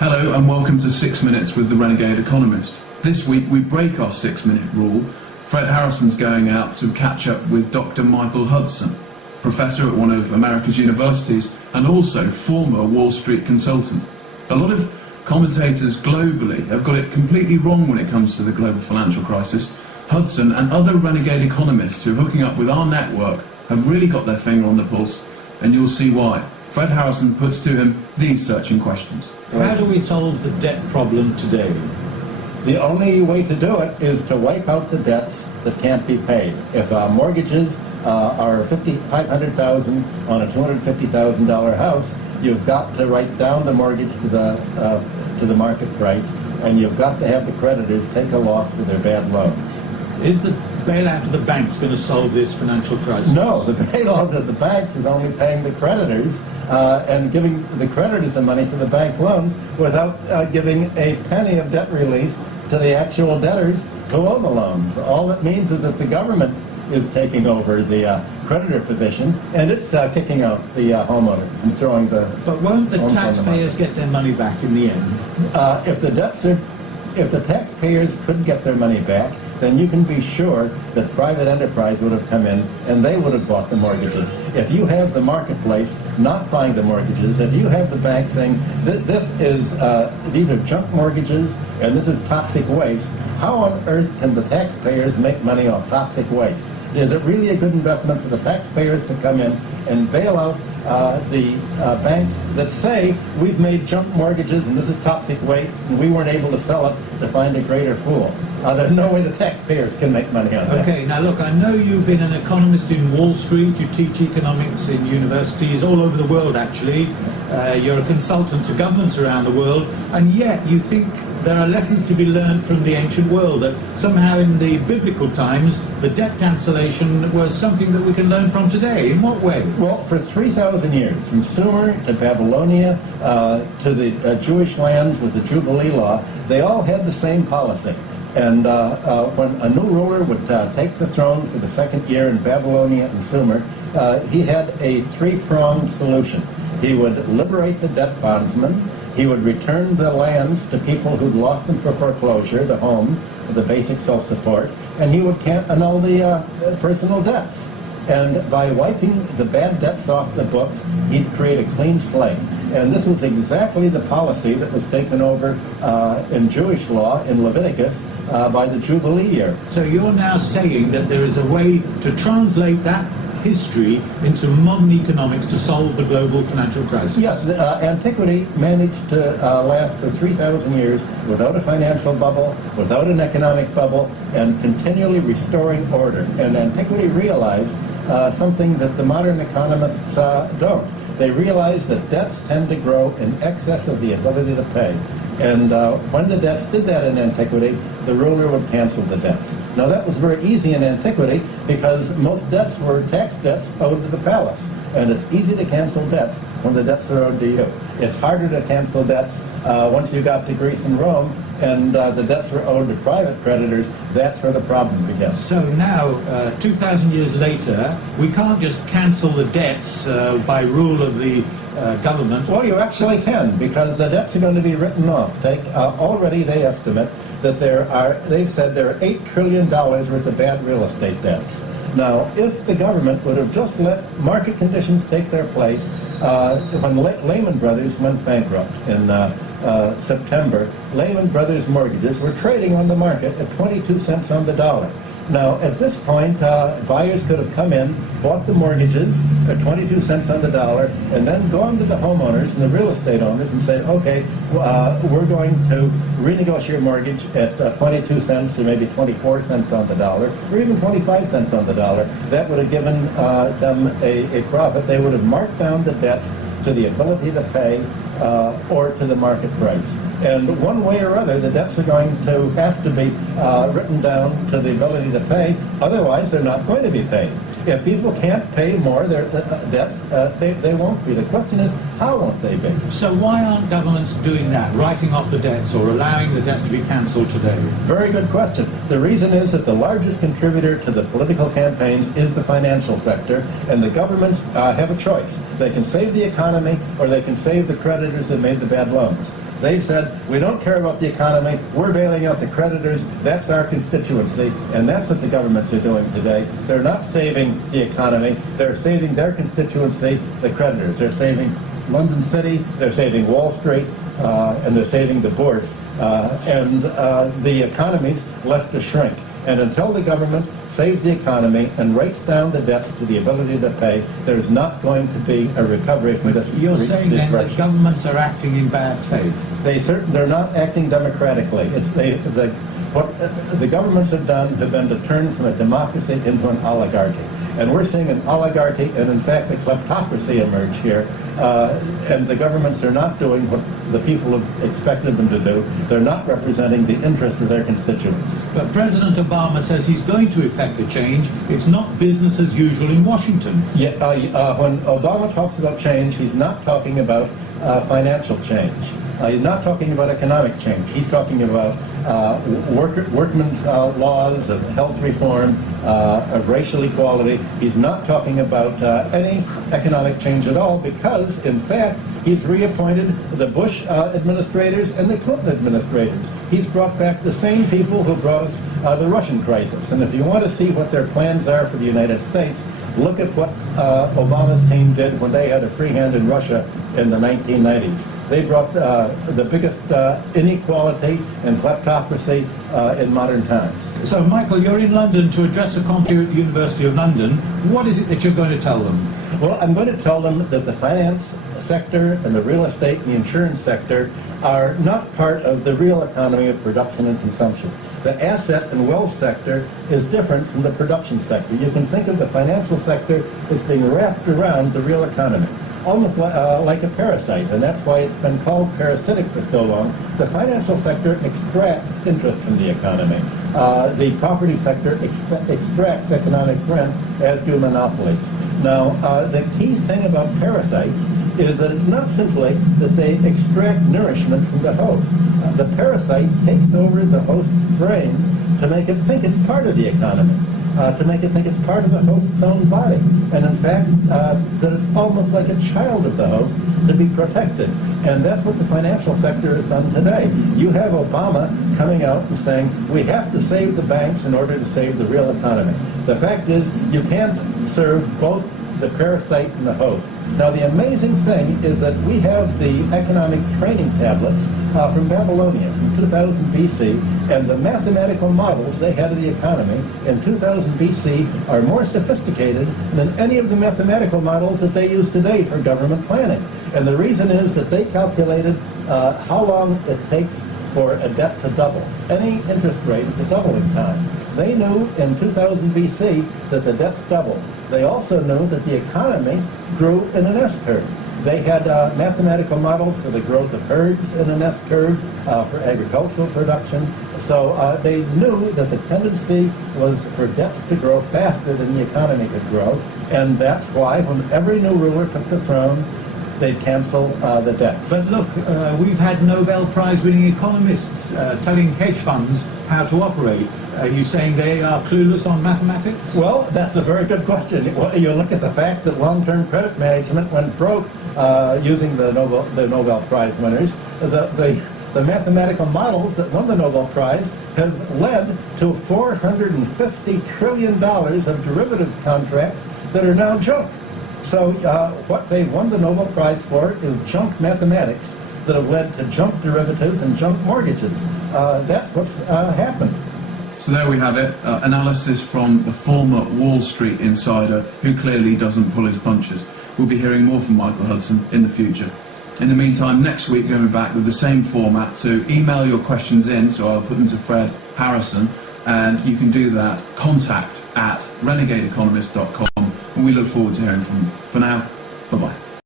Hello and welcome to 6 Minutes with the Renegade Economist. This week we break our 6-minute rule. Fred Harrison's going out to catch up with Dr. Michael Hudson, professor at one of America's universities and also former Wall Street consultant. A lot of commentators globally have got it completely wrong when it comes to the global financial crisis. Hudson and other renegade economists who are hooking up with our network have really got their finger on the pulse, and you'll see why. Fred Harrison puts to him these searching questions. How do we solve the debt problem today? The only way to do it is to wipe out the debts that can't be paid. If mortgages are $500,000 on a $250,000 house, you've got to write down the mortgage to the market price, and you've got to have the creditors take a loss for their bad loans. Is the bailout of the banks going to solve this financial crisis? No, the bailout of the banks is only paying the creditors and giving the creditors the money for the bank loans without giving a penny of debt relief to the actual debtors who owe the loans. All it means is that the government is taking over the creditor position, and it's kicking out the homeowners and throwing the... But won't the taxpayers get their money back in the end? If the taxpayers could get their money back, then you can be sure that private enterprise would have come in and they would have bought the mortgages. If you have the marketplace not buying the mortgages, if you have the bank saying these are junk mortgages and this is toxic waste, how on earth can the taxpayers make money off toxic waste? Is it really a good investment for the taxpayers to come in and bail out the banks that say we've made junk mortgages and this is toxic waste and we weren't able to sell it to find a greater fool? There's no way the taxpayers can make money on that. Okay, now look, I know you've been an economist in Wall Street, you teach economics in universities all over the world actually, you're a consultant to governments around the world, and yet you think there are lessons to be learned from the ancient world, that somehow in the biblical times the debt cancellation was something that we can learn from today. In what way? Well, for 3,000 years, from Sumer to Babylonia to the Jewish lands with the Jubilee law, they all had the same policy. And when a new ruler would take the throne for the second year in Babylonia and Sumer, he had a three-pronged solution. He would liberate the debt bondsmen, he would return the lands to people who'd lost them for foreclosure, the home, the basic self-support, and he would annul the personal debts. And by wiping the bad debts off the books, he'd create a clean slate. And this was exactly the policy that was taken over in Jewish law in Leviticus by the Jubilee year. So you're now saying that there is a way to translate that history into modern economics to solve the global financial crisis? Yes, antiquity managed to last for 3,000 years without a financial bubble, without an economic bubble, and continually restoring order. And antiquity realized something that the modern economists don't. They realize that debts tend to grow in excess of the ability to pay. And when the debts did that in antiquity, the ruler would cancel the debts. Now that was very easy in antiquity because most debts were tax debts owed to the palace. And it's easy to cancel debts when the debts are owed to you. It's harder to cancel debts once you got to Greece and Rome and the debts were owed to private creditors. That's where the problem begins. So now, 2,000 years later, we can't just cancel the debts by rule of the government. Well, you actually can, because the debts are going to be written off. Already they estimate that they've said there are $8 trillion worth of bad real estate debts. Now, if the government would have just let market conditions take their place, when Lehman Brothers went bankrupt in September, Lehman Brothers mortgages were trading on the market at 22 cents on the dollar. Now, at this point, buyers could have come in, bought the mortgages at 22 cents on the dollar, and then gone to the homeowners and the real estate owners and said, okay, we're going to renegotiate your mortgage at 22 cents or maybe 24 cents on the dollar, or even 25 cents on the dollar. That would have given them a profit. They would have marked down the debts to the ability to pay or to the market price. And one way or other, the debts are going to have to be written down to the ability to pay. Otherwise, they're not going to be paid. If people can't pay more their debt, they won't be. The question is, how won't they be? So why aren't governments doing that, writing off the debts or allowing the debts to be cancelled today? Very good question. The reason is that the largest contributor to the political campaigns is the financial sector, and the governments have a choice. They can save the economy or they can save the creditors that made the bad loans. They've said, we don't care about the economy, we're bailing out the creditors, that's our constituency, and that's what the governments are doing today. They're not saving the economy, they're saving their constituency, the creditors. They're saving London City, they're saving Wall Street, and they're saving the bourse, and the economy's left to shrink. And until the government saves the economy and rates down the debts to the ability to pay, there's not going to be a recovery from this. You're saying then that governments are acting in bad faith? They're not acting democratically. What the governments have done have been to turn from a democracy into an oligarchy. And we're seeing an oligarchy and, in fact, a kleptocracy emerge here. And the governments are not doing what the people have expected them to do. They're not representing the interest of their constituents. But President Obama says he's going to effect a change. It's not business as usual in Washington. Yeah, when Obama talks about change, he's not talking about financial change. He's not talking about economic change. He's talking about workmen's laws, of health reform, of racial equality. He's not talking about any economic change at all because, in fact, he's reappointed the Bush administrators and the Clinton administrators. He's brought back the same people who brought us the Russian crisis. And if you want to see what their plans are for the United States, look at what Obama's team did when they had a free hand in Russia in the 1990s. They brought the biggest inequality and kleptocracy in modern times. So, Michael, you're in London to address a conference at the University of London. What is it that you're going to tell them? Well, I'm going to tell them that the finance sector and the real estate and the insurance sector are not part of the real economy of production and consumption. The asset and wealth sector is different from the production sector. You can think of the financial sector as being wrapped around the real economy, almost like a parasite, and that's why it's been called parasitic for so long. The financial sector extracts interest from the economy. The property sector extracts economic rent, as do monopolies. Now, the key thing about parasites is that it's not simply that they extract nourishment from the host. The parasite takes over the host's brain to make it think it's part of the economy, to make it think it's part of the host's own body. And in fact, that it's almost like a child of the host to be protected. And that's what the financial sector has done today. You have Obama coming out and saying, we have to save the banks in order to save the real economy. The fact is, you can't serve both the parasite and the host. Now, the amazing thing is that we have the economic training tablets from Babylonia from 2000 BC, and the mathematical models they had of the economy in 2000 BC are more sophisticated than any of the mathematical models that they use today for government planning. And the reason is that they calculated how long it takes for a debt to double. Any interest rate is a doubling time. They knew in 2000 BC that the debts doubled. They also knew that the economy grew in an S-curve. They had mathematical models for the growth of herds in an S-curve, for agricultural production. So they knew that the tendency was for debts to grow faster than the economy could grow. And that's why when every new ruler took the throne, they'd cancel the debt. But look, we've had Nobel Prize-winning economists telling hedge funds how to operate. Are you saying they are clueless on mathematics? Well, that's a very good question. You look at the fact that long-term credit management went broke using the Nobel Prize winners. The mathematical models that won the Nobel Prize have led to $450 trillion of derivatives contracts that are now junk. So what they won the Nobel Prize for is junk mathematics that have led to junk derivatives and junk mortgages. That's what's happened. So there we have it, analysis from the former Wall Street insider who clearly doesn't pull his punches. We'll be hearing more from Michael Hudson in the future. In the meantime, next week we're going to be back with the same format, so email your questions in, so I'll put them to Fred Harrison, and you can do that, contact@renegadeeconomist.com, and we look forward to hearing from you. For now, bye-bye.